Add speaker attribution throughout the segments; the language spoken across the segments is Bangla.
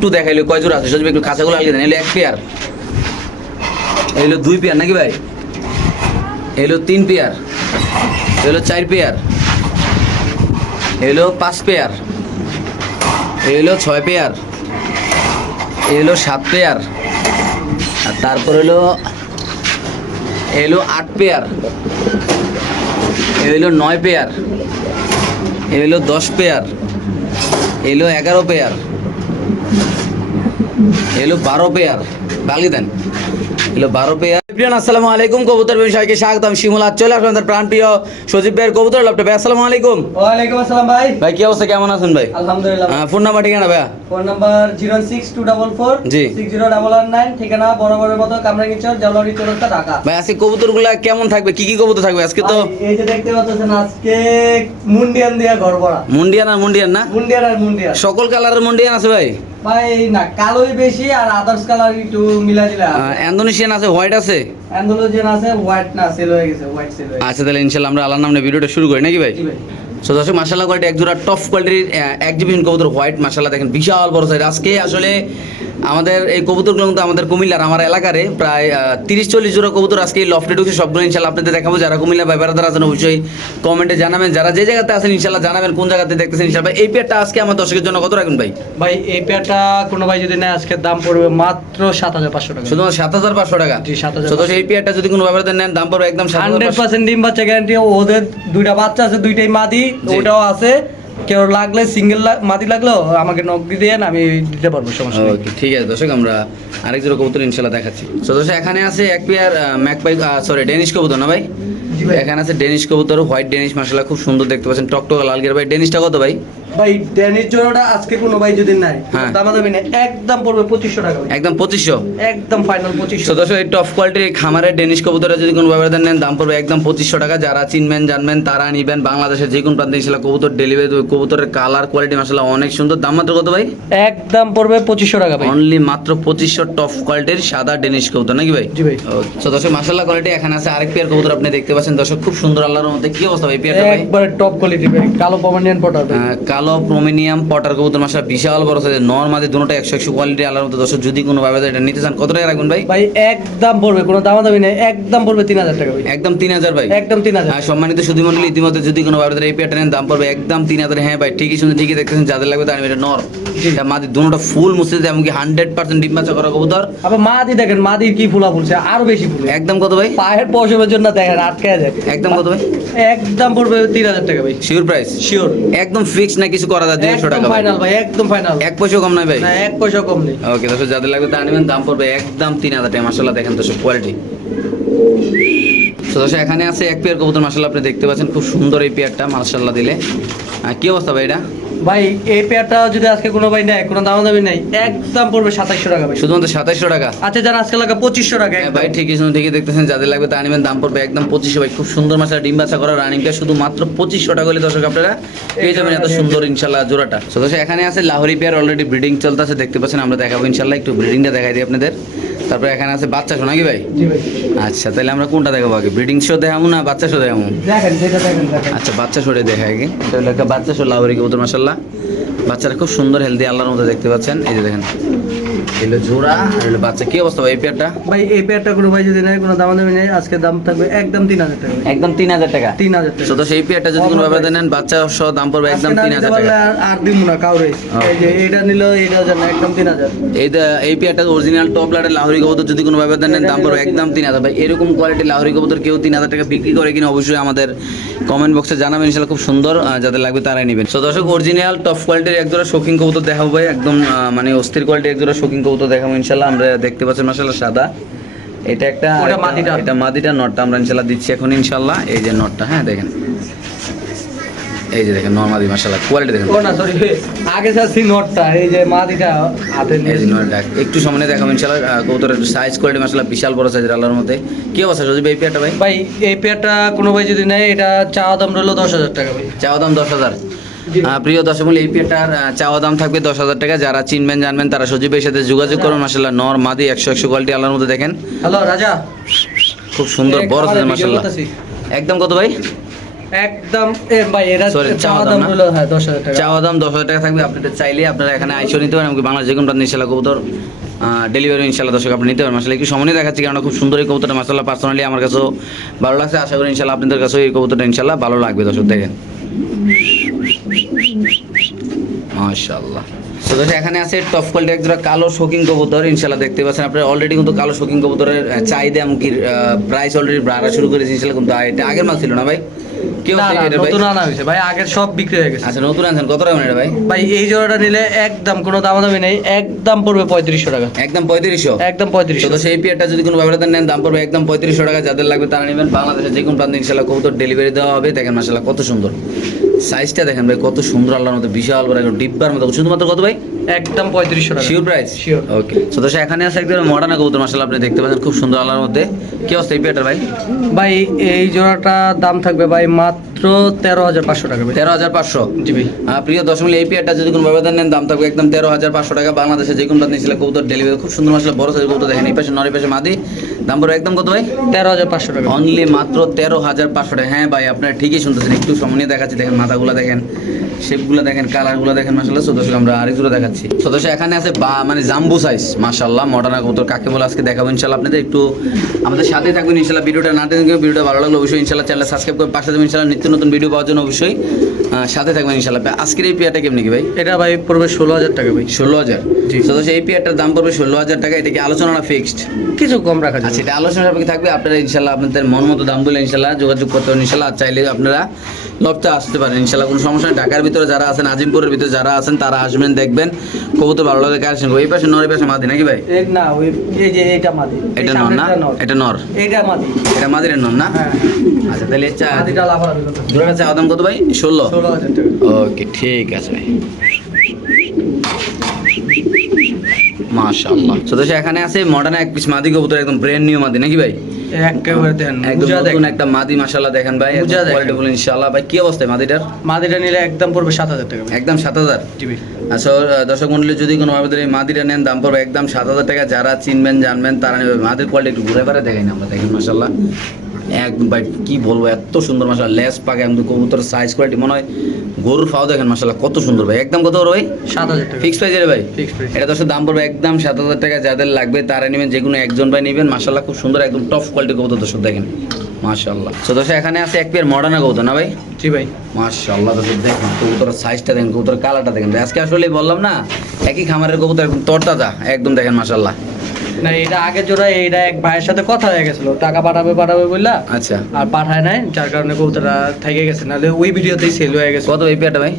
Speaker 1: একটু দেখাইলো কয় জোড়া আছে? সজীব একটু খাঁচাগুলো আলিয়ে দেন, এলো এক পেয়ার। এলো দুই পেয়ার নাকি ভাই? এলো তিন পেয়ার। এলো চার পেয়ার। এলো পাঁচ পেয়ার। এলো ছয় পেয়ার। এলো সাত পেয়ার। আর তারপর এলো এলো আট পেয়ার। এলো নয় পেয়ার। এলো দশ পেয়ার। এলো এগারো পেয়ার। এলো বারো পেয়ার। বালি দেন। এলো বারো পেয়ার। প্রিয়ান আসসালামু আলাইকুম। কবুতর বিষয়কে স্বাগতম। শিমুল চলে আসলাম প্রাণ প্রিয় সজীব ভাইয়ের কবুতর ভাই আসসালামু আলাইকুম।
Speaker 2: ওয়ালাইকুম আসসালাম ভাই।
Speaker 1: ভাই কি অবস্থা? কেমন আছেন ভাই?
Speaker 2: আলহামদুলিল্লাহ।
Speaker 1: ফোন নাম্বার ঠিকানা ভাইয়া?
Speaker 2: Phone number zero six two double four
Speaker 1: জি।
Speaker 2: Six zero double one nine ঠিকানা বরাবরের মতো কামরাঙ্গিচর জালরি চৌরাস্তা ঢাকা।
Speaker 1: ভাই আজকে কেমন থাকবে? কি কি কবুতর থাকবে আজকে তো?
Speaker 2: এই যে দেখতে পাচ্ছেন আজকে মুন্ডিয়ান দিয়া ঘর ভরা।
Speaker 1: মুন্ডিয়ান আর মুন্ডিয়ান না?
Speaker 2: মুন্ডিয়ান আর মুন্ডিয়ান।
Speaker 1: সকল কালারের মুন্ডিয়ান আছে ভাই।
Speaker 2: ভাই না কালোই বেশি আর আদার্স কালার একটু মিলা দিলা
Speaker 1: ইন্দোনেশিয়ান আছে হোয়াইট আছে?
Speaker 2: অ্যান্ডোলোজেন আছে হোয়াইট না সেল হয়ে গেছে হোয়াইট সেল
Speaker 1: আচ্ছা তাহলে ইনশাল্লাহ আমরা আল্লাহর নামে ভিডিওটা শুরু করি নাকি ভাই?
Speaker 2: জি ভাই।
Speaker 1: সো দর্শক মাসাল্লাহ কোয়ালিটি এক জোড়া টপ কোয়ালিটির এক্সিবিশন কবুতর হোয়াইট মাসাল্লাহ দেখেন বিশাল বড় সাইজ আজকে আসলে আমাদের এই কবুতরগুলো কিন্তু আমাদের কুমিল্লার আমার এলাকারে প্রায় তিরিশ চল্লিশ জোড়া কবুতর আজকে এই লফটে ঢুকে সবগুলো ইনশাল্লাহ আপনাদের দেখাবো। যারা কুমিল্লা ভাই বেড়াদার আছেন অবশ্যই কমেন্টে জানাবেন। যারা যে জায়গাতে আছেন ইনশাল্লাহ জানাবেন কোন জায়গাতে দেখতেছেন ইনশাল্লাহ এই পেয়ারটা আজকে আমার দর্শকের জন্য কত রাখবেন ভাই?
Speaker 2: ভাই এই পেয়ারটা কোনো ভাই যদি নেয় আজকে দাম পড়বে মাত্র সাত হাজার পাঁচশো টাকা।
Speaker 1: শুধুমাত্র সাত হাজার পাঁচশো টাকা?
Speaker 2: জি, 7,500
Speaker 1: তো এই পেয়ারটা যদি কোনো ব্যাপারে নেন দাম পড়বে একদম সাত হাজার
Speaker 2: হান্ড্রেড পার্সেন্ট ডিম বাচ্চা গ্যারান্টি ওদের দুইটা বাচ্চা আছে দুইটাই মাদি। ওটাও আছে। কেউ লাগলে সিঙ্গেল মাটি লাগল আমাকে নক দিয়ে দেন আমি দিতে পারব সমস্যা
Speaker 1: ওকে ঠিক আছে দর্শক আমরা আরেক জোড়া কবুতর ইনশাল্লাহ দেখাচ্ছি। তো দর্শক এখানে আছে এক পেয়ার ম্যাকপাই সরি ডেনিশ কবুতর না ভাই। এখানে আছে ডেনিশ কবুতর হোয়াইট ডেনিশ মাসাল্লাহ খুব সুন্দর দেখতে পাচ্ছেন। টকটক লাল গের ভাই ডেনিশটা কত ভাই?
Speaker 2: ভাই ড্যানির জন্যটা আজকে কোনো ভাই যদি নাই
Speaker 1: হ্যাঁ।
Speaker 2: দামা দামি নেই একদম পড়বে পঁচিশশো টাকা
Speaker 1: একদম পঁচিশশো?
Speaker 2: একদম ফাইনাল পঁচিশশো।
Speaker 1: তো দর্শক এই টপ কোয়ালিটির খামারের ডেনিশ কবুতরে যদি কোনো ব্যবধান নেন দাম পড়বে একদম পঁচিশশো টাকা। যারা চিনবেন জানবেন তারা নিবেন। বাংলাদেশের যে কোনো প্রান্তে ইনশাল্লাহ কবুতর ডেলিভারি কবুতরের কালার কোয়ালিটি মাসাল্লাহ অনেক সুন্দর। দাম মাত্র কত ভাই?
Speaker 2: একদম পড়বে পঁচিশশো টাকা ভাই।
Speaker 1: অনলি মাত্র পঁচিশশো টপ কোয়ালিটির সাদা ডেনিশ কবুতর নাকি ভাই?
Speaker 2: জি ভাই।
Speaker 1: তো দর্শক মাসাল্লাহ কোয়ালিটি এখানে আছে আরেক পেয়ার কবুতর আপনি দেখতে পাচ্ছেন। দর্শক খুব সুন্দর আল্লাহর মধ্যে কি অবস্থা ভাই পেয়ারটা ভাই?
Speaker 2: একবারে টপ কোয়ালিটি ভাই কালো পমানিয়ান পটার
Speaker 1: কালো প্রোমিনিয়াম পটার কবুতর মাসা বিশাল বড় সাইজের নর মাদি দুটোটা একশো একশো কোয়ালিটি আল্লাহর মধ্যে দর্শক যদি কোনো ভাবে এটা নিতে চান কত টাকা রাখবেন ভাই?
Speaker 2: ভাই একদম পড়বে কোনো দামা দামি নেই একদম পড়বে তিন হাজার টাকা ভাই।
Speaker 1: একদম তিন হাজার ভাই?
Speaker 2: একদম তিন হাজার।
Speaker 1: আর সম্মানিত সুধী মন্ডলী ইতিমধ্যে যদি কোনো ভাবে এই পেয়ারটা নেন দাম পড়বে একদম তিন হাজার। হ্যাঁ ভাই ঠিকই শুনে ঠিকই দেখতেছেন যাদের লাগবে তার এটা নর এটা মাদি দুটোটা ফুল মুছে এমনকি হান্ড্রেড পার্সেন্ট ডিম বাচ্চা করা কবুতর।
Speaker 2: আবার মাদি দেখেন মাদির কি ফুলা ফুলছে আরও বেশি ফুলে।
Speaker 1: একদম কত ভাই?
Speaker 2: পায়ের পশমের জন্য দেখেন আটকে
Speaker 1: একদম কত ভাই?
Speaker 2: একদম পড়বে তিন হাজার টাকা ভাই।
Speaker 1: শিওর প্রাইস
Speaker 2: শিওর
Speaker 1: একদম ফিক্স না কিছু করা যায় টাকা
Speaker 2: ফাইনাল ভাই? একদম ফাইনাল
Speaker 1: এক পয়সা কম নাই ভাই?
Speaker 2: না এক পয়সা কম নেই।
Speaker 1: ওকে দর্শক যাদের লাগবে তা নেবেন দাম পড়বে একদম তিন হাজার টাকা। মাসাল্লাহ দেখেন দর্শক কোয়ালিটি তো এখানে আছে এক পেয়ার কবুতর মাসাল্লাহ আপনি দেখতে পাচ্ছেন খুব সুন্দর এই পেয়ারটা মাসাল্লাহ দিলে। কি অবস্থা ভাই এটা?
Speaker 2: ভাই এই পেয়ারটা যদি আজকে কোনো ভাই নেয় কোনো দাম দামি নেই একদম পড়বে সাতাইশশো টাকা ভাই।
Speaker 1: শুধুমাত্র সাতাইশশো টাকা?
Speaker 2: আচ্ছা যারা আজকে লাগা পঁচিশশো টাকা
Speaker 1: হ্যাঁ ভাই ঠিকই শুনুন ঠিকই দেখতেছেন যাদের লাগবে তা নেবেন দাম পড়বে একদম পঁচিশশো ভাই। খুব সুন্দর মাসা ডিম বাচ্চা করা রানিংটা শুধু মাত্র পঁচিশশো টাকা হলে দর্শক আপনারা পেয়ে যাবেন এত সুন্দর ইনশাল্লাহ জোড়াটা। তো এখানে আছে লাহোরি পেয়ার অলরেডি ব্রিডিং চলতেছে দেখতে পাচ্ছেন আমরা দেখাবো ইনশাল্লাহ একটু ব্রিডিংটা দেখাই দিই আপনাদের। তারপরে এখানে আছে বাচ্চা শো নাকি ভাই? আচ্ছা তাহলে আমরা কোনটা দেখাবো আগে? ব্রিডিং শো দেখাবো না বাচ্চা শো দেখাবো? আচ্ছা বাচ্চা শোরে দেখা আগে। এটা হলো একটা বাচ্চা শো লাহোরি কবুতর মাসাল্লাহ বাচ্চারা খুব সুন্দর হেলদি আল্লাহর মধ্যে দেখতে পাচ্ছেন। এই যে দেখেন। এগুলো জোড়া আর হলো বাচ্চা। কি অবস্থা ভাই এই পেয়ারটা?
Speaker 2: ভাই এই পেয়ারটা কোনো ভাই যদি নেয় কোনো দাম দামি নেই আজকে দাম থাকবে একদম তিন হাজার টাকা
Speaker 1: একদম তিন হাজার টাকা?
Speaker 2: তিন হাজার টাকা।
Speaker 1: তো সেই পেয়ারটা যদি কোনো ব্যাপারে নেন বাচ্চা সহ দাম পড়বে একদম তিন হাজার টাকা।
Speaker 2: আর- আর দিব না কাউরে। এই যে এটা নিল এটা জানা একদম তিন হাজার।
Speaker 1: এই এই পেয়ারটা অরিজিনাল টপ লাটের লাহোরি কবুতর যদি কোনো ব্যাপারে নেন দাম পড়বে একদম তিন হাজার। ভাই এরকম কোয়ালিটি লাহোরি কবুতর কেউ তিন হাজার টাকা বিক্রি করে কিনা অবশ্যই আমাদের কমেন্ট বক্সে জানাবেন। ইনশাল্লাহ খুব সুন্দর যাদের লাগবে তারাই নেবেন। তো দর্শক অরিজিনাল টপ কোয়ালিটির একজোড়া শৌখিন কবুতর দেখাবো ভাই। একদম মানে অস্থির কোয়ালিটির একজোড়া শৌখিন কবুতর দেখাবো ইনশাল্লাহ। আমরা দেখতে পাচ্ছি মাসাল্লাহ সাদা। এটা একটা এটা-
Speaker 2: মাদিটা।
Speaker 1: নটটা আমরা ইনশাল্লাহ দিচ্ছি এখন ইনশাল্লাহ। এই যে নটটা হ্যাঁ দেখেন। এই যে দেখেন নর্মাদি মাসাল্লাহ কোয়ালিটি দেখেন।
Speaker 2: না সরি আগে যাচ্ছি নটটা এই যে মাদিটা হাতে নিয়ে
Speaker 1: এই যে নয়টা। একটু সামনে দেখাবো আহ, কবুতরের সাইজ কোয়ালিটি মাসাল্লাহ বিশাল বড় সাইজের আল্লাহর মধ্যে কি অবস্থা যদি এই পেয়ারটা ভাই?
Speaker 2: ভাই এই পেয়ারটা কোনো ভাই যদি নেয় এটা চাওয়া দাম রইল দশ হাজার টাকা ভাই।
Speaker 1: চাওয়া দাম দশ হাজার। প্রিয় দর্শক মূল্য এই আহ, চাওয়া দাম থাকবে দশ হাজার টাকা। যারা চিনবেন জানবেন তারা সজীবের সাথে যোগাযোগ করুন। মাসাল্লাহ নর মাদি একশো একশো কোয়ালিটি আল্লাহর মধ্যে দেখেন।
Speaker 2: হ্যালো রাজা।
Speaker 1: খুব সুন্দর বড়
Speaker 2: খাবারের
Speaker 1: মাসাল্লাহ একদম কত ভাই?
Speaker 2: একদম ভাই এটা
Speaker 1: চাওয়া
Speaker 2: চাওয়া
Speaker 1: দাম
Speaker 2: দাম হলো হ্যাঁ দশ হাজার টাকা।
Speaker 1: চাওয়া দাম দশ হাজার টাকা থাকবে। আপনাদের চাইলে আপনারা এখানে আইসো নিতে পারেন এমনকি বাংলাদেশ যে কোনো প্রান্ত ইনশাল্লাহ কবুতর ডেলিভারি ইনশাল্লাহ দর্শক আপনি নিতে পারেন। মাসাল্লাহ একটু সময় নিয়ে দেখাচ্ছি কারণ খুব সুন্দর এই কবুতরটা। মাসাল্লাহ পার্সোনালি আমার কাছেও ভালো লাগছে। আশা করি ইনশাল্লাহ আপনাদের কাছেও এই কবুতরটা ইনশাল্লাহ ভালো লাগবে দর্শক দেখেন। মাশাআল্লাহ। তো এখানে আছে টপ কোয়ালিটি এক জোড়া কালো শোকিং কবুতর ইনশাল্লাহ দেখতে পাচ্ছেন আপনারা অলরেডি কিন্তু কালো শোকিং কবুতরের চাহিদা এমনকি প্রাইস অলরেডি বাড়া শুরু করেছে ইনশাল্লাহ কিন্তু এটা আগের মাস ছিল না ভাই? কি
Speaker 2: না,
Speaker 1: অবস্থা
Speaker 2: না,
Speaker 1: এটা ভাই
Speaker 2: নতুন আনা হয়েছে। ভাই আগের সব বিক্রি হয়ে গেছে।
Speaker 1: আচ্ছা নতুন আনছেন। কত টাকা এটা ভাই?
Speaker 2: ভাই এই জোড়াটা নিলে একদম কোনো দামাদামি নেই। একদম পড়বে পঁয়ত্রিশশো টাকা।
Speaker 1: একদম পঁয়ত্রিশশো?
Speaker 2: একদম পঁয়ত্রিশশো।
Speaker 1: তো সেই পিয়ারটা যদি কোনো ব্যবহার নেন দাম পড়বে একদম পঁয়ত্রিশশো টাকা। যাদের লাগবে তারা নেবেন। বাংলাদেশের যে কোনো প্রান্তে ইনশাল্লাহ কবুতর ডেলিভারি দেওয়া হবে। দেখেন মাসাল্লাহ কত সুন্দর। সাইজটা দেখেন ভাই কত সুন্দর আল্লাহর মতো বিশাল বড় ডিব্বার মতো। শুধুমাত্র কত ভাই?
Speaker 2: একদম পঁয়ত্রিশশো টাকা।
Speaker 1: Sure price. ওকে তো দোষ এখানে আছে একদম মডার্ন কবুতর মাসাল্লাহ আপনি দেখতে পাচ্ছেন খুব সুন্দর আলার মধ্যে। কি অবস্থা এই পিয়ারটার ভাই?
Speaker 2: ভাই এই জোড়াটা দাম থাকবে ভাই মাত্র তেরো হাজার পাঁচশো টাকা
Speaker 1: তেরো হাজার পাঁচশো?
Speaker 2: জি ভাই।
Speaker 1: প্রিয় দশমিক এই পেয়ারটা যদি কোনো ব্যবধান নেন দাম থাকবে একদম তেরো হাজার পাঁচশো টাকা। বাংলাদেশে যে কোনো ইনশাল্লাহ কবুতর ডেলিভারি খুব সুন্দর মশলা বড় সাইজ কবুতর দেখেন এই পাশে নরের পাশে মাদি। দাম পড়বে একদম কত ভাই?
Speaker 2: তেরো হাজার পাঁচশো টাকা।
Speaker 1: অনলি মাত্র তেরো হাজার পাঁচশো টাকা। হ্যাঁ ভাই আপনারা ঠিকই শুনতেছেন। একটু সময় দেখাচ্ছি। দেখেন মাথাগুলো দেখেন শেপগুলো দেখেন কালারগুলো দেখেন মাসাল্লাহ সদস্য আমরা আরেকগুলো দেখাচ্ছি। সদস্য এখানে আছে বা মানে জাম্বু সাইজ মাসাল্লাহ মডার্ন কবুতর কাকে বলে আজকে দেখাবো ইনশাল্লাহ আপনাদের। একটু আমাদের সাথে থাকবেন ইনশাল্লাহ ভিডিওটা না দেখে ভিডিওটা ভালো লাগল অবশ্যই ইনশাল্লাহ চ্যানেল সাবস্ক্রাইব করে পাশে দেবেন ইনশাল্লাহ নিত্য নতুন ভিডিও পাওয়ার জন্য অবশ্যই সাথে থাকবেন ইনশাল্লাহ আজকের এই পেয়ারটা কেমনি কি ভাই?
Speaker 2: এটা ভাই পড়বে ষোলো হাজার টাকা ভাই।
Speaker 1: ষোলো হাজার। সদস্য এই পেয়ারটার দাম পড়বে ষোলো হাজার টাকা। এটা কি আলোচনা ফিক্সড
Speaker 2: কিছু কম রাখা
Speaker 1: আচ্ছা এটা আলোচনা সাপেক্ষে থাকবে। আপনারা ইনশাল্লাহ আপনাদের মন মতো দাম বলে ইনশাল্লাহ যোগাযোগ করতে পারেন। ইনশাল্লাহ চাইলে আপনারা লবটা আসতে পারেন। ইনশাল্লাহ কোনো সমস্যা ঢাকার ভিতরে যারা আছেন আজিমপুরের ভিতরে যারা আছেন তারা আসবেন দেখবেন। কবুতর ভালো লাগে কালেকশন এই পাশে নর এই পাশে মাদি নাকি ভাই?
Speaker 2: এই না এই যে এটা মাদি।
Speaker 1: এটা নর না?
Speaker 2: সামনেরটা নর।
Speaker 1: এটা নর?
Speaker 2: মাদি।
Speaker 1: এটা মাদিরের নর না?
Speaker 2: হ্যাঁ।
Speaker 1: আচ্ছা তাহলে চা
Speaker 2: করতেছে।
Speaker 1: চা দাম কত ভাই? ষোলো? ওকে ঠিক আছে ভাই। মাশাআল্লাহ। তো দোষ এখানে আছে মডার্ন এক পিস মাদি কবুতর একদম ব্র্যান্ড নিউ মাদি নাকি ভাই?
Speaker 2: একেবারে দেন
Speaker 1: একদম নতুন একটা মাদি মাশাআল্লাহ দেখেন ভাই
Speaker 2: দেখেন।
Speaker 1: ইনশাআল্লাহ। ভাই কি অবস্থায় মাদিটার?
Speaker 2: মাদিটা নিলে একদম পড়বে সাত হাজার টাকা
Speaker 1: একদম
Speaker 2: জি ভাই।
Speaker 1: আচ্ছা দর্শক মন্ডলী যদি কোনো ভাবে এই মাদিটা নেন দাম পড়বে একদম সাত হাজার টাকা। যারা চিনবেন জানবেন তারা নেবে। মাদির কোয়ালিটি একটু ঘুরে ফেরে দেখাই না আমরা দেখেন মাশাআল্লাহ। একদম ভাই কি বলব এত সুন্দর মাশাআল্লাহ লেস পাকে একদম কবুতর সাইজ কোয়ালিটি মনে হয় গরুর ফাও দেখেন মাশাআল্লাহ কত সুন্দর ভাই। একদম কত ভাই?
Speaker 2: সাত হাজার
Speaker 1: ফিক্স প্রাইস ভাই?
Speaker 2: ফিক্স প্রাইস
Speaker 1: এটা দশের দাম পড়বে একদম সাত হাজার টাকা যাদের লাগবে তারা নেবেন যে কোনো একজন ভাই নেবেন মাশাল্লাহ খুব সুন্দর একদম টপ কোয়ালিটি কবুতর দর্শক দেখেন মাশাল্লাহ তো দর্শক এখানে আছে এক পেয়ার মডার্ন কবুতর না ভাই?
Speaker 2: জি ভাই।
Speaker 1: মাশাল্লাহ দর্শক দেখেন কবুতরের সাইজটা দেখেন কবুতরের কালারটা দেখেন ভাই, আজকে আসলে বললাম না একই খামারের কবুতর একদম তরতাজা একদম দেখেন মাশাল্লাহ
Speaker 2: না এটা আগে জোড়া এইটা এক ভাইয়ের সাথে কথা হয়ে গেছিল। টাকা পাঠাবে পাঠাবে বললা।
Speaker 1: আচ্ছা।
Speaker 2: আর পাঠায় নাই যার কারণে কবুতরটা থেকে গেছে। নাহলে ওই ভিডিওতেই সেল হয়ে গেছে।
Speaker 1: কত এই পেটা ভাই?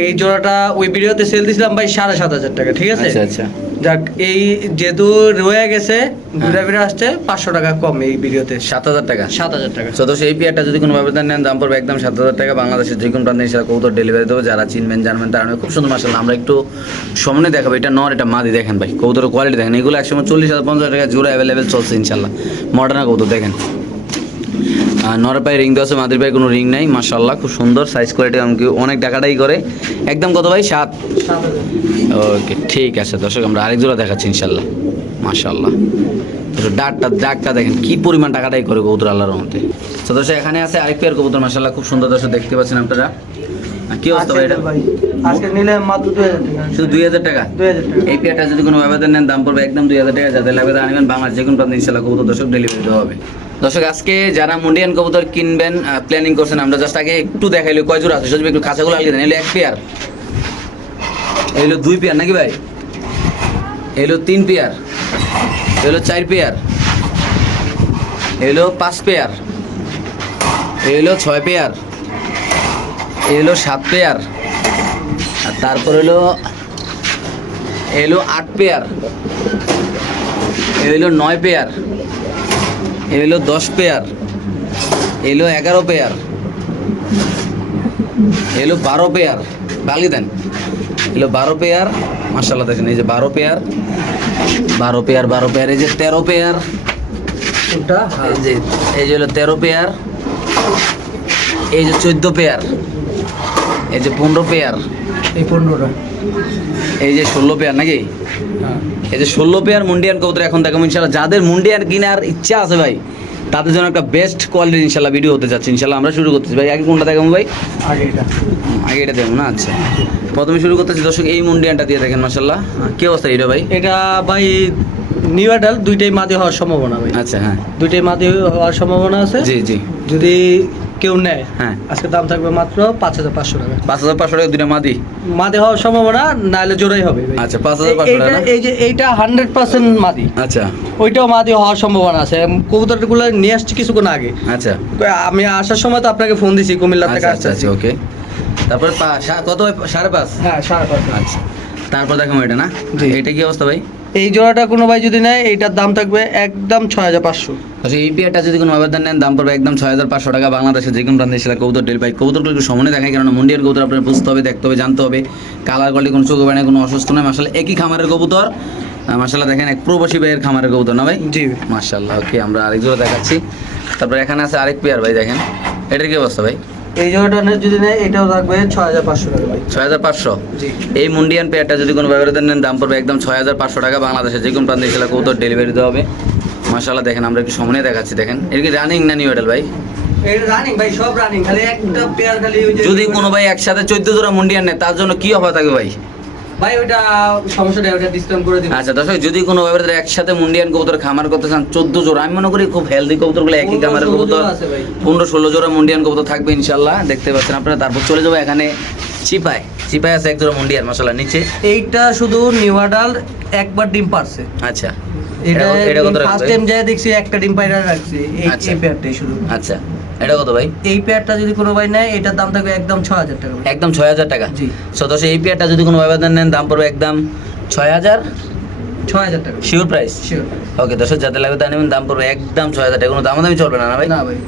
Speaker 2: এই জোড়াটা ওই ভিডিওতে সেল দিছিলাম ভাই সাড়ে সাত হাজার টাকা ঠিক আছে?
Speaker 1: আচ্ছা আচ্ছা।
Speaker 2: যাক এই যেহেতু রয়ে গেছে ঘুরে ফিরে আসছে পাঁচশো টাকা কম এই ভিডিওতে।
Speaker 1: সাত হাজার টাকা।
Speaker 2: সাত হাজার টাকা।
Speaker 1: তো এই পেয়ারটা যদি কোনো ব্যবধান নেন দাম পড়বে একদম সাত হাজার টাকা। বাংলাদেশের যে কোনো প্রান্তে সেটা কবুতর ডেলিভারি দেবো। যারা চিনবেন জানবেন তারা। খুব সুন্দর মাসাল্লাহ আমরা একটু সামনে দেখাবো। এটা নর এটা মাদি দেখেন ভাই। কবুতরের কোয়ালিটি দেখেন। এগুলো একসময় চল্লিশ হাজার পঞ্চাশ টাকা জোড়া অ্যাভেলেবেল চলছে ইনশাল্লাহ মডার্ন কবুতর দেখেন। আর নরের পায়ে রিং দেওয়া আছে মাদির পায়ে কোনো রিং নাই মাশাল্লাহ খুব সুন্দর সাইজ কোয়ালিটি এমনকি অনেক টাকাটাই করে। একদম কত ভাই? সাত। ওকে ঠিক আছে দর্শক আমরা আরেক জোড়া দেখাচ্ছি ইনশাল্লাহ মাশাল্লাহ ডাকটা ডাকটা দেখেন কি পরিমাণ টাকাটাই করে কবুতর আল্লাহর মধ্যে তো দর্শক এখানে আছে আরেক পেয়ার কবুতর মাশাল্লাহ খুব সুন্দর দর্শক দেখতে পাচ্ছেন আপনারা। কি অবস্থা ভাই এটা?
Speaker 2: আজকে নিলে মাত্র দুই হাজার টাকা।
Speaker 1: শুধু দুই হাজার টাকা?
Speaker 2: দুই হাজার টাকা।
Speaker 1: এই পেয়ারটা যদি কোনো ব্যবধান নেন দাম পড়বে একদম দুই হাজার টাকা। যাদের লাগবে তারা নেবেন বাংলাদেশ যে কোনো প্রান্তে ইনশাল্লাহ কবুতর দর্শক ডেলিভারি দেওয়া হবে। দর্শক, আজকে যারা মুন্ডিয়ান কবুতর কিনবেন প্ল্যানিং করছেন, আমরা জাস্ট আগে একটু দেখাইলো, কয় জোড়া আছে সজীব একটু আলিয়ে দেন এলো এক পেয়ার এলো দুই পেয়ার নাকি ভাই? এলো তিন পেয়ার এলো চার পেয়ার এলো পাঁচ পেয়ার এলো ছয় পেয়ার এলো সাত পেয়ার আর তারপর এলো এলো আট পেয়ার এলো নয় পেয়ার এলো দশ পেয়ার এলো এগারো পেয়ার এলো বারো পেয়ার। বালি দেন এলো বারো পেয়ার মার্শাল্লাহ দেখেন এই যে বারো পেয়ার বারো পেয়ার বারো পেয়ার এই যে তেরো পেয়ার। এই যে এই যে হলো তেরো পেয়ার এই যে চোদ্দ পেয়ার এই যে পনেরো পেয়ার।
Speaker 2: এই পনেরোটা।
Speaker 1: এই যে ষোলো পেয়ার নাকি? এই যে ষোলো পেয়ার মুন্ডিয়ান কবুতর এখন দেখো ইনশাল্লাহ যাদের মুন্ডিয়ান কেনার ইচ্ছা আছে ভাই তাদের জন্য একটা বেস্ট কোয়ালিটির ইনশাল্লাহ ভিডিও হতে যাচ্ছে। ইনশাল্লাহ আমরা শুরু করতেছি। ভাই আগে কোনটা দেখাবো ভাই?
Speaker 2: আগে এটা।
Speaker 1: আগে এটা দেবো না? আচ্ছা। প্রথমে শুরু করতেছি। দর্শক এই মুন্ডিয়ানটা দিয়ে দেখেন মাসাল্লাহ কি অবস্থা এটা ভাই?
Speaker 2: এটা ভাই নিউ দুইটাই মাদি হওয়ার সম্ভাবনা ভাই।
Speaker 1: আচ্ছা হ্যাঁ।
Speaker 2: দুইটাই মাদি হওয়ার সম্ভাবনা আছে।
Speaker 1: জি জি।
Speaker 2: যদি কেউ নেয়।
Speaker 1: হ্যাঁ।
Speaker 2: আজকে দাম থাকবে মাত্র পাঁচ হাজার পাঁচশো টাকা।
Speaker 1: পাঁচ হাজার পাঁচশো টাকা মাদি?
Speaker 2: মাদি হওয়ার সম্ভাবনা জোড়াই হবে।
Speaker 1: আচ্ছা পাঁচ হাজার পাঁচশো টাকা
Speaker 2: এই যে এইটা হান্ড্রেড পার্সেন্ট মাদি।
Speaker 1: আচ্ছা।
Speaker 2: ওইটাও মাদি হওয়ার সম্ভাবনা আছে। কবুতরগুলো নিয়ে আসছি কিছুক্ষণ আগে।
Speaker 1: আচ্ছা।
Speaker 2: আমি আসার সময় তো আপনাকে ফোন দিছি কুমিল্লা থেকে
Speaker 1: আচ্ছা আচ্ছা আচ্ছা ওকে তারপরে সা- কত সাড়ে পাঁচ?
Speaker 2: হ্যাঁ সাড়ে পাঁচ।
Speaker 1: আচ্ছা। তারপর দেখাবো এটা না? এটা কি অবস্থা ভাই?
Speaker 2: এই জোড়াটা কোনো ভাই যদি নেয় এইটার দাম থাকবে একদম ছয় হাজার পাঁচশো।
Speaker 1: আচ্ছা এই পেয়ারটা যদি কোনো আবেদন নেন দাম পড়বে একদম ছয় হাজার পাঁচশো টাকা। বাংলাদেশে যে কোনো প্রান্তে সেটা কবুতর ডেল পাই। কবুতরগুলো একটু সমানে দেখায় কারণ মুন্ডিয়ার কবুতর আপনার বুঝতে হবে দেখতে হবে জানতে হবে। কালার কোয়ালিটি কোনো চোখে বাড়ে কোনো অসুস্থ নয়। মাসাল একই খামারের কবুতর। মাসাল্লাহ দেখেন এক প্রবাসী ভাইয়ের খামারের কবুতর না ভাই?
Speaker 2: জি।
Speaker 1: মাশাল্লাহ ওকে আমরা আরেক জোড়া দেখাচ্ছি। তারপর এখানে আছে আরেক পেয়ার ভাই দেখেন। এটার কি অবস্থা ভাই?
Speaker 2: এই জোড়াটা যদি নেয় এটাও থাকবে ছয় হাজার পাঁচশো টাকা ভাই।
Speaker 1: ছয় হাজার পাঁচশো?
Speaker 2: জি।
Speaker 1: এই মুন্ডিয়ান পেয়ারটা যদি কোনো ব্যবহার নেন দাম পড়বে একদম ছয় হাজার পাঁচশো টাকা বাংলাদেশে। যে কোনো প্রান্তে সেটা কোথাও ডেলিভারি দেওয়া হবে। মাসাল্লাহ দেখেন আমরা একটু সময় দেখাচ্ছি দেখেন। এর কি রানিং না নিউ এডাল ভাই? যদি কোনো ভাই একসাথে চোদ্দ জোড়া মুন্ডিয়ান নেয় তার জন্য কি অফার থাকবে ভাই?
Speaker 2: ভাই ওটা ডিসকাউন্ট করে
Speaker 1: আচ্ছা দর্শক যদি কোনো ব্যবহার একসাথে মুন্ডিয়ান কবুতর খামার করতে চান চোদ্দ জোড়া আমি মনে করি খুব হেলদি কবুতরগুলো একই খামারের কবুতর
Speaker 2: জোড়া আছে ভাই।
Speaker 1: পনেরো ষোলো জোড়া মুন্ডিয়ান কবুতর থাকবে ইনশাল্লাহ দেখতে পাচ্ছেন আপনারা। তারপর চলে যাব এখানে চিপায়। চিপায় আছে এক জোড়া মুন্ডিয়ান মশলা নিচে।
Speaker 2: এইটা শুধু নিউয়াডাল একবার ডিম পারছে।
Speaker 1: আচ্ছা
Speaker 2: এটা
Speaker 1: এটা- এটা কত
Speaker 2: ফার্স্ট টাইম যায় দেখছি একটা ডিম পাইরা রাখছে এই। পেয়ারটাই শুধু।
Speaker 1: আচ্ছা। এটা কত ভাই?
Speaker 2: এই পেয়ারটা যদি কোনো ভাই নেয় এটার দাম থাকবে একদম ছ হাজার টাকা
Speaker 1: একদম ছয় হাজার টাকা?
Speaker 2: জি।
Speaker 1: সদস্য এই পেয়ারটা যদি কোনো ব্যবধান নেন দাম পড়বে একদম ছয় হাজার?
Speaker 2: ছ হাজার টাকা।
Speaker 1: শিওর প্রাইস
Speaker 2: শিওর
Speaker 1: ওকে দর্শক যাতে লাগবে তা নেবেন দাম পড়বে একদম ছয় হাজার টাকা। কোনো দাম দামি চলবে না না ভাই?
Speaker 2: না ভাই।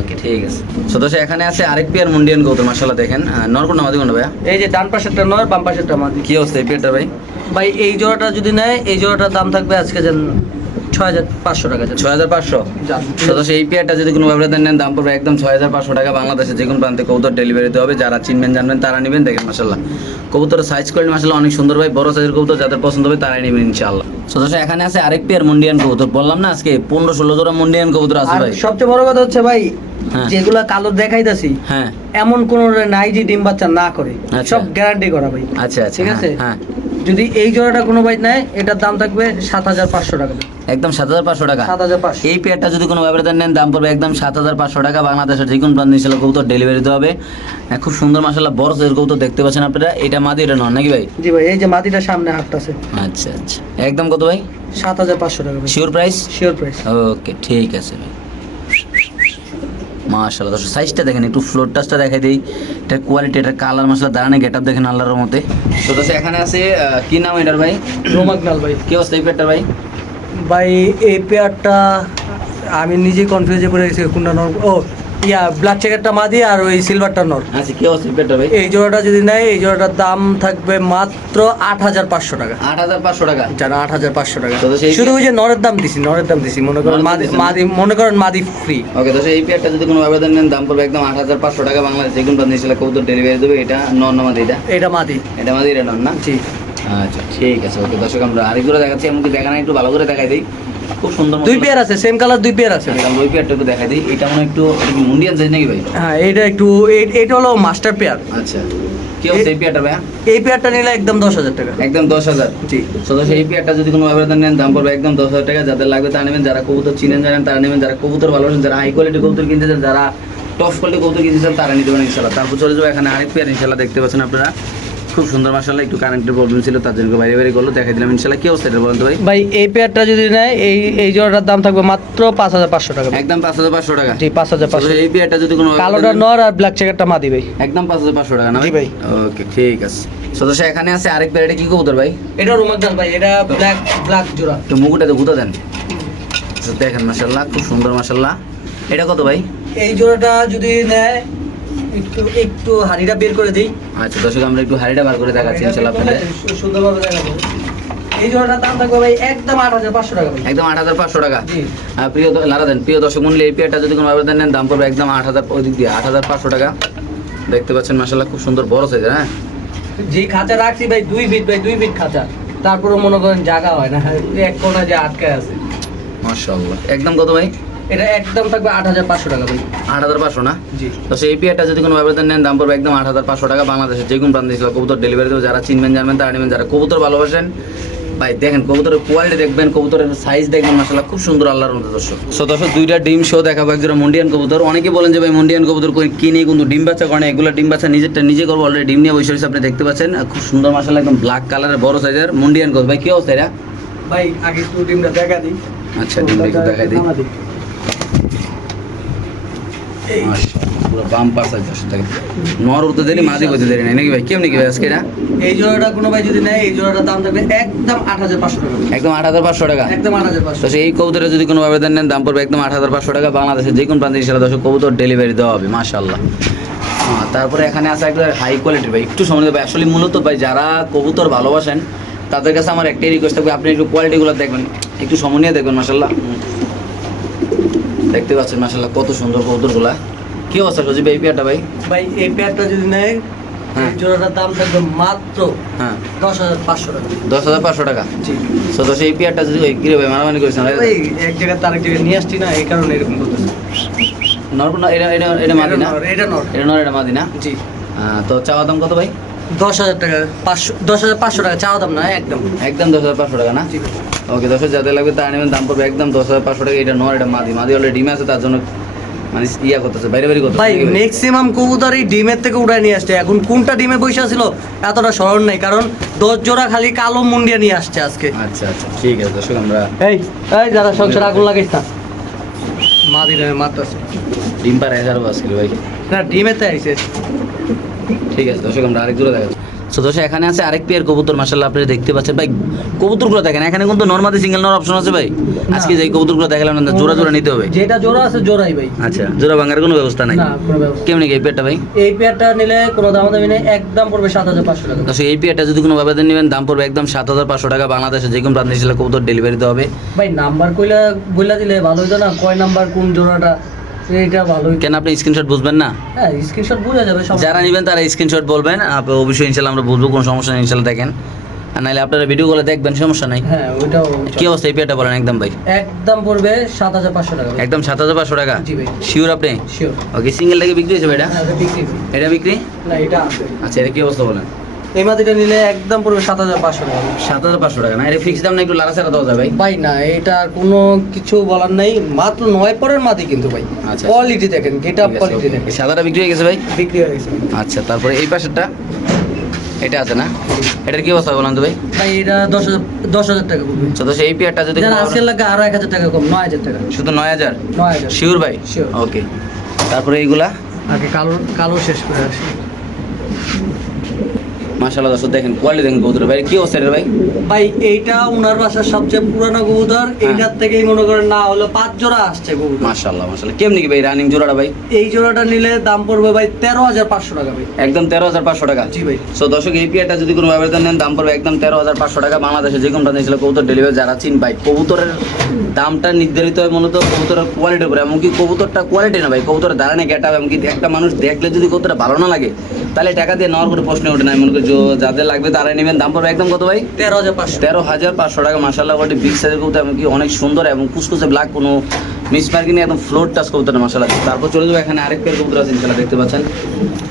Speaker 1: ওকে ঠিক আছে। সদস্য এখানে আছে আরেক পেয়ার মুন্ডিয়ান গৌতম মাসাল্লাহ দেখেন। নরকুন নামাদি কোন ভাইয়া?
Speaker 2: এই যে ডান পাশেরটা নয় বাম পাশেরটা মাদি।
Speaker 1: কি অবস্থা এই পেয়ারটা ভাই?
Speaker 2: ভাই এই জোড়াটা যদি নেয় এই জোড়াটার দাম থাকবে আজকে যেন ছয় হাজার পাঁচশো টাকা
Speaker 1: ছয় হাজার পাঁচশো? সদস্য এই পেয়ারটা যদি কোনো ব্যবধান নেন দাম পড়বে একদম ছয় হাজার পাঁচশো টাকা। বাংলাদেশে যে কোনো প্রান্তে কবুতর ডেলিভারি হবে। যারা চিনবেন জানবেন তারা নেবেন দেখেন মাসাল্লাহ কবুতরের সাইজ কোয়ালিটি মাসাল্লাহ অনেক সুন্দর ভাই। বড় সাইজের কবুতর যাদের পছন্দ হবে তারাই নেবেন ইনশাআল্লাহ। সদস্য এখানে আছে আরেক পেয়ার মুন্ডিয়ান কবুতর। বললাম না আজকে পনেরো ষোলো জোড়া মুন্ডিয়ান কবুতর আছে ভাই।
Speaker 2: সবচেয়ে বড় কথা হচ্ছে ভাই
Speaker 1: হ্যাঁ।
Speaker 2: যেগুলা কালো দেখাইতাছি
Speaker 1: হ্যাঁ।
Speaker 2: এমন কোন নাই যে ডিম বাচ্চা না করে।
Speaker 1: আচ্ছা।
Speaker 2: সব গ্যারান্টি করা ভাই।
Speaker 1: আচ্ছা আচ্ছা।
Speaker 2: ঠিক
Speaker 1: হ্যাঁ,
Speaker 2: আছে
Speaker 1: হ্যাঁ।
Speaker 2: যদি এই জোড়াটা কোনো ভাই নেয় এটার দাম থাকবে সাত হাজার পাঁচশো টাকা।
Speaker 1: একদম সাত হাজার পাঁচশো টাকা।
Speaker 2: সাত হাজার পাঁচশো।
Speaker 1: এই পেয়ারটা যদি কোনো ব্যবধান নেন দাম পড়বে একদম সাত হাজার পাঁচশো টাকা। বাংলাদেশের যে কোনো প্রান্ত ইনশাল্লাহ কবুতর ডেলিভারি দিতে হবে। হ্যাঁ, খুব সুন্দর মাসাল্লাহ বড় সাইজের কবুতর দেখতে পাচ্ছেন আপনারা। এটা মাদি এটা নন নাকি ভাই?
Speaker 2: জি ভাই এই যে মাটিটা সামনে হাঁটতেছে
Speaker 1: আচ্ছা আচ্ছা। একদম কত ভাই?
Speaker 2: সাত হাজার পাঁচশো টাকা
Speaker 1: sure price
Speaker 2: sure price
Speaker 1: okay ঠিক আছে ভাই। মাশাআল্লাহ দর্শক সাইজটা দেখেন একটু ফ্লোর টাচটা দেখাই দিই। এটার কোয়ালিটি এটার কালার মশলা দাঁড়ানো গেট আপ দেখেন আল্লাহর মতে তো দর্শক এখানে আছে কি নাম এটার ভাই?
Speaker 2: রোমাকনাল ভাই।
Speaker 1: কি অবস্থা এই পেয়ারটা ভাই?
Speaker 2: ভাই এই পেয়ারটা আমি নিজেই কনফিউজে পড়ে গেছি কোনটা ও ইয়া ব্ল্যাক চেকারটা মাদি আর ওই সিলভারটা নর।
Speaker 1: আচ্ছা কি পেয়ারটা ভাই?
Speaker 2: এই জোড়াটা যদি নেয় এই জোড়াটার দাম থাকবে মাত্র আট হাজার পাঁচশো টাকা।
Speaker 1: আট হাজার পাঁচশো টাকা?
Speaker 2: জানা আট হাজার পাঁচশো টাকা।
Speaker 1: তো
Speaker 2: শুধু ওই যে নরের দাম দিছি নরের দাম দিছি মনে করেন মাদি মাদি মনে করেন মাদি ফ্রি
Speaker 1: ওকে দর্শক এই পেয়ারটা যদি কোনো আবেদন নেন দাম পড়বে একদম আট হাজার পাঁচশো টাকা বাংলাদেশ কোনো ইনশাল্লাহ কবুতর ডেলিভারি দেবে এটা নন নামাদি এটা?
Speaker 2: এটা মাদি।
Speaker 1: এটা আমাদের এটা নন না?
Speaker 2: জি।
Speaker 1: আচ্ছা ঠিক আছে ওকে দর্শক আমরা আরেকগুলো দেখাচ্ছি এমনকি দেখানো একটু ভালো করে দেখাই দিই। খুব সুন্দর
Speaker 2: দুই পেয়ার আছে সেম কালার দুই পেয়ার আছে।
Speaker 1: ওই পেয়ারটা একটু দেখাই দিই। এটা মনে একটু মুন্ডিয়ান সাইজ নাকি ভাই?
Speaker 2: হ্যাঁ এটা একটু এই- হলো মাস্টার পেয়ার।
Speaker 1: আচ্ছা। কি অবস্থা পেয়ারটা ভাইয়া?
Speaker 2: এই পেয়ারটা নিলে একদম দশ হাজার টাকা।
Speaker 1: একদম দশ হাজার?
Speaker 2: জি।
Speaker 1: সদস্য এই পেয়ারটা যদি কোনো আবেদন নেন দাম পড়বে একদম দশ হাজার টাকা। যাদের লাগবে তারা নেবেন যারা কবুতর চিনেন জানেন তারা নেবেন। যারা কবুতর ভালোবাসেন যারা হাই কোয়ালিটি কবুতর কিনতে চান যারা টপ কোয়ালিটি কবুতর কিনতে চান তারা নিতে পারেন ইনশাল্লাহ তারপর চলে যাব এখানে আরেক পেয়ার ইনশাল্লাহ দেখতে পাচ্ছেন আপনারা। খুব সুন্দর মাসাল্লাহ একটু কারেন্টের প্রবলেম ছিল তার জন্য বাইরে বাইরে করল দেখাই দিলাম ইনশাল্লাহ কি অবস্থা এটা বলতে ভাই?
Speaker 2: ভাই এই পেয়ারটা যদি নেয় এই এই জোড়াটার দাম থাকবে মাত্র পাঁচ হাজার পাঁচশো টাকা
Speaker 1: একদম পাঁচ হাজার পাঁচশো টাকা।
Speaker 2: জি পাঁচ হাজার পাঁচশো
Speaker 1: এই পেয়ারটা যদি কোনো
Speaker 2: কালোটা নর আর ব্ল্যাক চেকারটা মাদি ভাই।
Speaker 1: একদম পাঁচ হাজার পাঁচশো টাকা না
Speaker 2: ভাই।
Speaker 1: ওকে ঠিক আছে। সদস্য এখানে আছে আরেক পেয়ারটা কি কবুতর ভাই?
Speaker 2: এটা রুমাকদাল ভাই এটা ব্ল্যাক ব্ল্যাক জোড়া।
Speaker 1: একটু মুকুটাতে গুঁতো দেন। আচ্ছা, দেখেন মাসাল্লাহ খুব সুন্দর মাসাল্লাহ এটা কত ভাই?
Speaker 2: এই জোড়াটা যদি নেয় একটু একটু হাড়িটা বের করে দিই।
Speaker 1: আচ্ছা দর্শক আমরা একটু হাড়িটা বার করে দেখাচ্ছি ইনশাল্লাহ আপনাদের।
Speaker 2: সুন্দরভাবে দেখাবো। এই জোড়াটার দাম থাকবে ভাই একদম আট হাজার পাঁচশো টাকা
Speaker 1: একদম আট হাজার পাঁচশো টাকা।
Speaker 2: জি।
Speaker 1: আহ, প্রিয় লারা দেন প্রিয় দর্শক মূল্য এই পেয়ারটা যদি কোনো আবেদন নেন দাম পড়বে একদম আট হাজার ওই দিক দিয়ে আট হাজার পাঁচশো টাকা। দেখতে পাচ্ছেন মাসাল্লাহ খুব সুন্দর বড় সাইজের হ্যাঁ?
Speaker 2: যে খাঁচা রাখছি ভাই দুই ফিট ভাই দুই ফিট খাঁচা। তারপরে মনে করেন জায়গা হয় না এক কোনা যে আটকায় আছে।
Speaker 1: মাশাআল্লাহ। একদম কত ভাই?
Speaker 2: এটা একদম থাকবে আট হাজার পাঁচশো টাকা ভাই
Speaker 1: আট হাজার পাঁচশো না?
Speaker 2: জি।
Speaker 1: তো সেই পিয়ারটা যদি কোনো ব্যবধান নেন দাম পড়বে একদম আট হাজার পাঁচশো টাকা। বাংলাদেশের যে কোনো প্রান্তে কবুতর ডেলিভারি দেবো। যারা চিনবেন জানবেন তারা নেবেন। যারা কবুতর ভালোবাসেন ভাই দেখেন কবুতরের কোয়ালিটি দেখবেন কবুতরের সাইজ দেখবেন মাসাল্লাহ খুব সুন্দর আল্লাহর মতো দর্শক। সো দর্শক দুইটা ডিম শো দেখাবো। একজোড়া মন্ডিয়ান কবুতর। অনেকে বলেন যে ভাই মন্ডিয়ান কবুতর কিনে কিন্তু ডিম বাচ্চা করে এগুলো ডিম বাচ্চা নিজেরটা নিজে করব। অলরেডি ডিম নিয়ে বসে রয়েছে আপনি দেখতে পাচ্ছেন। খুব সুন্দর মাসাল্লাহ একদম ব্ল্যাক কালারের বড় সাইজের মন্ডিয়ান কবুতর। ভাই কি অবস্থা এরা
Speaker 2: ভাই আগে একটু ডিমটা দেখা দিই।
Speaker 1: আচ্ছা ডিমটা একটু দেখাই দিই
Speaker 2: নামা দিই। এই
Speaker 1: মাশাআল্লাহ, পুরো বাম পাশ আছে দর্শক নর উঠতে দেরি মাঝে বইতে দেরি নাই নাকি ভাই? কেমনি কি ভাই আজকে এটা?
Speaker 2: এই জোড়াটা কোনো ভাই যদি নেয় এই জোড়াটার দাম থাকবে একদম আট হাজার পাঁচশো টাকা।
Speaker 1: একদম আট হাজার পাঁচশো টাকা?
Speaker 2: একদম আট হাজার পাঁচশো।
Speaker 1: তো সেই কবুতরে যদি কোনো আবেদন নেন দাম পড়বে একদম আট হাজার পাঁচশো টাকা। বাংলাদেশের যে কোনো প্রান্তে ইনশাল্লাহ কবুতর ডেলিভারি দেওয়া হবে মাশাল্লাহ তারপরে এখানে আছে একবার হাই কোয়ালিটির ভাই। একটু সময় আসলে মূলত ভাই যারা কবুতর ভালোবাসেন তাদের কাছে আমার একটাই রিকোয়েস্ট থাকবে আপনি একটু কোয়ালিটিগুলো দেখবেন। একটু সময় নিয়ে দেখবেন মাসাল্লাহ দেখতে পাচ্ছেন মাসাল্লাহ কত সুন্দর কবুতরগুলা। কি অবস্থা সজীব এই পেয়ারটা ভাই?
Speaker 2: ভাই এই পেয়ারটা যদি নেয়
Speaker 1: হ্যাঁ।
Speaker 2: জোড়াটার দাম থাকবে মাত্র
Speaker 1: হ্যাঁ।
Speaker 2: দশ হাজার পাঁচশো টাকা।
Speaker 1: দশ হাজার পাঁচশো টাকা?
Speaker 2: জি।
Speaker 1: তো পেয়ারটা যদি কিরে ভাই মারামারি করেছেন
Speaker 2: ওই এক জায়গায় তার এক জায়গায় নিয়ে আসছি না এই কারণে এরকম করতেছে
Speaker 1: নর এটা এটা এটা মাদি না?
Speaker 2: এটা নর, এটা নর
Speaker 1: এটা মাদি না?
Speaker 2: জি।
Speaker 1: আহ, তো চাওয়া দাম কত ভাই?
Speaker 2: দশ হাজার টাকা পাঁচশো দশ হাজার পাঁচশো টাকা চাওয়া দাম না একদম।
Speaker 1: একদম দশ হাজার পাঁচশো টাকা না? ওকে দশ হাজার লাগবে তা নেবেন দাম পড়বে একদম দশ হাজার পাঁচশো টাকা। এটা নর এটা মাদি। মাদি অলরেডি ডিমে আছে তার জন্য মানে ইয়া করতেছে বাইরে বাইরে করতেছে।
Speaker 2: ভাই ম্যাক্সিমাম কবুতর এই ডিমের থেকে উড়ায় নিয়ে আসছে। এখন কোনটা ডিমে বসে ছিল এতটা স্মরণ নেই কারণ দশ জোড়া খালি কালো মুন্ডিয়া নিয়ে আসছে আজকে।
Speaker 1: আচ্ছা আচ্ছা ঠিক আছে দর্শক আমরা
Speaker 2: এই এই যারা সংসার আগুন লাগাইছ না মা দিলে মারতেছে।
Speaker 1: ডিম পার হাজার আজকে ভাই।
Speaker 2: না ডিমেতে আইছে।
Speaker 1: ঠিক আছে দর্শক আমরা আরেক দূরে দেখা তো দর্শক এখানে আছে আরেক পেয়ার কবুতর মাসাল্লাহ আপনি দেখতে পাচ্ছেন। ভাই কবুতরগুলো দেখেন এখানে কিন্তু সিঙ্গেল নর অপশন আছে ভাই। আজকে যে কবুতরগুলো দেখালাম না জোড়া জোড়া নিতে হবে।
Speaker 2: যেটা জোড়া আছে জোড়াই ভাই।
Speaker 1: আচ্ছা জোড়া ভাঙার কোনো ব্যবস্থা নাই? কেমনি এই পেয়ারটা ভাই?
Speaker 2: এই পেয়ারটা নিলে কোনো দাম দামি নেই একদম পড়বে সাত হাজার পাঁচশো টাকা।
Speaker 1: দর্শক এই পেয়ারটা যদি কোনো আবেদন নেবেন দাম পড়বে একদম সাত হাজার পাঁচশো টাকা। বাংলাদেশে যে কোনো কবুতর ডেলিভারি দিতে হবে।
Speaker 2: ভাই নাম্বার কইলা বইলা দিলে ভালো হইতো না কয় নাম্বার কোন জোড়াটা? ভালো।
Speaker 1: কেন আপনি স্ক্রিনশট বুঝবেন না?
Speaker 2: হ্যাঁ স্ক্রিনশট বোঝা যাবে
Speaker 1: যারা নেবেন তারা স্ক্রিনশট বলবেন অবশ্যই ইনশাল্লাহ আমরা বুঝব কোনো সমস্যা নেই ইনশাল্লাহ দেখেন। আর নাহলে আপনারা ভিডিও গুলো দেখবেন সমস্যা নাই।
Speaker 2: হ্যাঁ ওইটাও
Speaker 1: কি অবস্থা এই পেয়ারটা বলেন একদম ভাই।
Speaker 2: একদম পড়বে সাত হাজার পাঁচশো টাকা।
Speaker 1: একদম সাত হাজার পাঁচশো টাকা?
Speaker 2: জি ভাই।
Speaker 1: শিওর আপনি?
Speaker 2: শিওর
Speaker 1: ওকে সিঙ্গেল থেকে বিক্রি হয়েছে ভাই এটা?
Speaker 2: হ্যাঁ এটা বিক্রি।
Speaker 1: এটা বিক্রি?
Speaker 2: না এটা
Speaker 1: আচ্ছা এটা কি অবস্থা বলেন?
Speaker 2: এই মাটিটা নিলে একদম পড়বে সাত হাজার পাঁচশো টাকা।
Speaker 1: সাত হাজার পাঁচশো টাকা না? এটা ফিক্স দাম না একটু লাড়া ছাড়া দেওয়া যাবে ভাই?
Speaker 2: ভাই না এটা কোনো কিছু বলার নাই। মাত্র নয় পরের মাটি কিন্তু ভাই।
Speaker 1: আচ্ছা।
Speaker 2: কোয়ালিটি দেখেন গেট আপ কোয়ালিটি. দেখেন।
Speaker 1: সাদাটা বিক্রি হয়ে গেছে ভাই?
Speaker 2: বিক্রি হয়ে গেছে।
Speaker 1: আচ্ছা তারপরে এই পাশেরটা? এটা আছে না? এটার কি অবস্থা বলেন তো ভাই?
Speaker 2: ভাই এটা দশ দশ হাজার টাকা পড়বে
Speaker 1: তো সেই পেয়ারটা যদি
Speaker 2: আজকে লাগে আরও এক হাজার টাকা কম নয় হাজার টাকা।
Speaker 1: শুধু নয় হাজার?
Speaker 2: নয় হাজার।
Speaker 1: শিওর ভাই?
Speaker 2: Sure.
Speaker 1: ওকে তারপরে এইগুলা?
Speaker 2: আগে কালো কালো শেষ করে আসি।
Speaker 1: মাশাআল্লাহ দর্শক দেখেন কোয়ালিটি দেখেন কবুতরের ভাই কি অবস্থা ভাই?
Speaker 2: ভাই এইটা বাসার সবচেয়ে পুরানো কবুতর
Speaker 1: হ্যাঁ।
Speaker 2: এইটার থেকেই মনে করেন না হলো পাঁচ জোড়া আসছে কবুতর।
Speaker 1: মাশাআল্লাহ মাশাআল্লাহ। কেমনি কি ভাই রানিং জোড়াটা ভাই?
Speaker 2: এই জোড়াটা নিলে দাম পড়বে ভাই তেরো হাজার পাঁচশো টাকা ভাই।
Speaker 1: একদম তেরো হাজার পাঁচশো টাকা।
Speaker 2: জি ভাই।
Speaker 1: সো দর্শক এই পেয়ারটা যদি কোনো আবেদন নেন দাম পড়বে একদম তেরো হাজার পাঁচশো টাকা। বাংলাদেশে যে কোনটা নিয়েছিল কবুতর ডেলিভারি যারা চিন ভাই কবুতরের দামটা নির্ধারিত হয় মূলত কবুতরের কোয়ালিটির উপরে। এমনকি কবুতরটা কোয়ালিটি না ভাই কবুতরের দাঁড়ানে গেটা এমনকি একটা মানুষ দেখলে যদি কবুতরটা ভালো না লাগে তাহলে টাকা দিয়ে নেওয়ার কোনো প্রশ্ন ওঠে না। এমন যাদের লাগবে তারাই নেবেন। দাম পড়বে একদম কত ভাই?
Speaker 2: তেরো হাজার পাঁচশো।
Speaker 1: তেরো হাজার পাঁচশো টাকা। মাসাল্লাহ কোয়ালিটি বিগ সাইজের কবুতর এমনকি অনেক সুন্দর এবং কুচকুচে ব্ল্যাক কোনো মিস মার্কিং একদম ফ্লোর টাচ কবুতর মাসাল্লাহ তারপর চলে যাব এখানে আরেক পেয়ার কবুতর আছে ইনশাল্লাহ দেখতে পাচ্ছেন।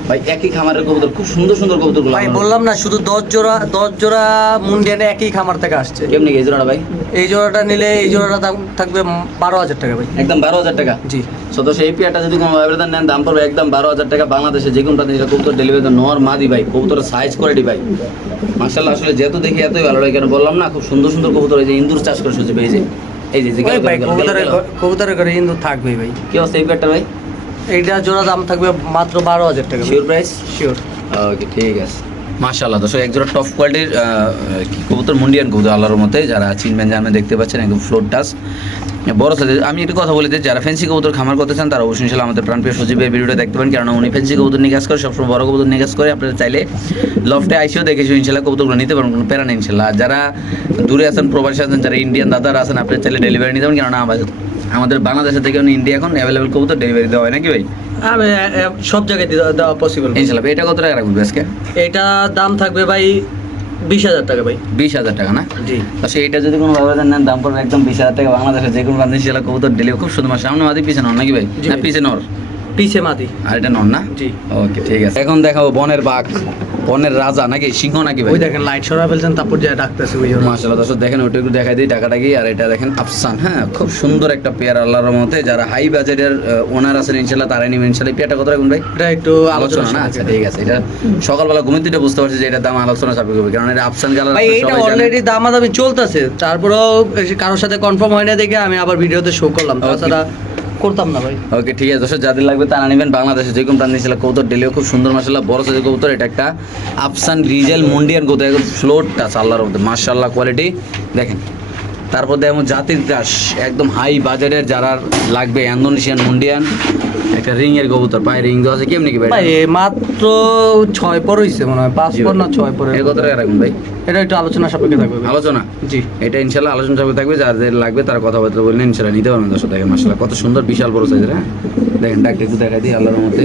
Speaker 1: ভাই একই খামারের কবুতর খুব সুন্দর সুন্দর কবুতরগুলো
Speaker 2: ভাই বললাম না শুধু দশ জোড়া দশ জোড়া মুন্ডিয়ানে একই খামার থেকে আসছে।
Speaker 1: কেমনি গেছে জোড়াটা ভাই?
Speaker 2: এই জোড়াটা নিলে এই জোড়াটা থাকবে বারো হাজার টাকা ভাই।
Speaker 1: একদম বারো হাজার টাকা?
Speaker 2: জি।
Speaker 1: সো সেই পেয়ারটা যদি কোনো আবেদন নেন দাম পড়বে একদম বারো হাজার টাকা। বাংলাদেশে যে কোনটা দিলে কবুতর ডেলিভারি নর মাদি ভাই কবুতরের সাইজ কোয়ালিটি ভাই। মার্শাল্লাহ আসলে যেহেতু দেখি এতই ভালো লাগে কেন বললাম না খুব সুন্দর সুন্দর কবুতর এই যে ইন্দুর চাষ করে সত্যি এই যে এই যে
Speaker 2: কবুতরের। কবুতরের ঘরে কিন্তু থাকবেই ভাই।
Speaker 1: কি অবস্থা এই পেয়ারটা ভাই?
Speaker 2: এইটা জোড়া দাম থাকবে মাত্র বারো হাজার টাকা।
Speaker 1: শিওর প্রাইস
Speaker 2: শিওর
Speaker 1: ওকে ঠিক আছে। মাশাআল্লাহ দর্শক একজোড়া টপ কোয়ালিটির কি কবুতর? মুন্ডিয়ান কবুতর আল্লাহর মতে যারা চিনবেন জানবেন দেখতে পাচ্ছেন একদম ফ্লোর টাস বড় সাইজের আমি একটা কথা বলি যে যারা ফেন্সি কবুতর খামার করতে চান তারা অবশ্যই ইনশাল্লাহ আমাদের প্রাণপ্রিয় সজীবের ভিডিওটা দেখতে পারেন। কারণ উনি ফেন্সি কবুতর নিয়ে কাজ করে সবসময় বড় কবুতর নিয়ে কাজ করে। আপনারা চাইলে লফটে আইসিও দেখেছি ইনশাল্লাহ কবুতরগুলো নিতে পারেন কোনো প্যারা নেই ইনশাল্লাহ যারা দূরে আছেন প্রবাসী আছেন যারা ইন্ডিয়ান দাদারা আছেন আপনারা চাইলে ডেলিভারি নিতে পারেন। কারণ আমাদের আমাদের বাংলাদেশের থেকে ইন্ডিয়া এখন অ্যাভেলেবেল কবুতর ডেলিভারি দেওয়া হয় নাকি ভাই?
Speaker 2: আমি সব জায়গায় দেওয়া- দেওয়া পসিবল
Speaker 1: ইনশাল্লাহ এটা কত টাকা রাখব আজকে?
Speaker 2: এটা দাম থাকবে ভাই বিশ হাজার টাকা ভাই।
Speaker 1: বিশ হাজার টাকা না?
Speaker 2: জি।
Speaker 1: আচ্ছা এটা যদি কোনো ব্যবধান নেন দাম পড়বে একদম বিশ হাজার টাকা। বাংলাদেশে যে কোনো বান্ধব সেটা কবুতর ডেলিভারি খুব সুন্দর সামনে মাদি পিছনে নাকি ভাই? না। পিছনে নর?
Speaker 2: পিছে মাদি।
Speaker 1: আর এটা নর না?
Speaker 2: জি।
Speaker 1: ওকে ঠিক আছে। এখন দেখাবো বনের বাঘ। বনের রাজা নাকি সিংহ নাকি ভাই?
Speaker 2: ওই দেখেন লাইট সরা ফেলছেন তারপর যা ডাকতেছে ওই
Speaker 1: মাশাআল্লাহ দর্শক দেখেন ওটা একটু দেখাই দিই টাকাটা কি আর এটা দেখেন আফসান হ্যাঁ খুব সুন্দর একটা পেয়ার আল্লাহর মতে যারা হাই বাজেটের ওনার আছেন ইনশাল্লাহ তারাই নেবেন ইনশাল্লাহ পেয়ারটা কত রাখুন ভাই?
Speaker 2: এটা একটু
Speaker 1: আলোচনা না? আচ্ছা ঠিক আছে এটা সকালবেলা ঘুমিয়ে দিতে বুঝতে পারছি যে এটা দাম আলোচনা সাপেক্ষ হবে কারণ এটা আফসান কালার
Speaker 2: ভাই এটা অলরেডি দামাদামি চলতেছে তারপরেও কারোর সাথে কনফার্ম হয় না দেখে আমি আবার ভিডিওতে শো করলাম. তাছাড়া করতাম না ভাই।
Speaker 1: ওকে, ঠিক আছে, দর্শক যাদের লাগবে তারা নেবেন। বাংলাদেশে যে কোনো প্রাণী ছিল কবুতর, ডেলিও খুব সুন্দর মাসাল্লাহ বড় সাইজের কবুতর। এটা একটা আফসান রিজেল মন্ডিয়ান কবুতর, একদম ফ্লোরটা আল্লাহর মার্শাল্লাহ কোয়ালিটি দেখেন তারপর দেখো জাতির দাস একদম হাই বাজেটের যারা লাগবে ইন্দোনেশিয়ান মুন্ডিয়ান একটা রিং এর কবুতর। পায়ে রিং দেওয়া আছে কেমনি কি ভাই?
Speaker 2: ভাই মাত্র ছয় পর হইছে মনে হয় পাঁচ পর না ছয় পরে
Speaker 1: এর কত টাকা রাখুন ভাই?
Speaker 2: এটা একটু আলোচনা সাপেক্ষে থাকবে
Speaker 1: আলোচনা?
Speaker 2: জি।
Speaker 1: এটা ইনশাল্লাহ আলোচনা সবাই থাকবে যাদের লাগবে তারা কথাবার্তা বললে ইনশাল্লাহ নিতে পারবেন দর্শক দেখেন মাসাল্লাহ কত সুন্দর বিশাল বড় সাইজের হ্যাঁ? দেখেন ডাকটা একটু দেখা দিই আল্লাহর মতে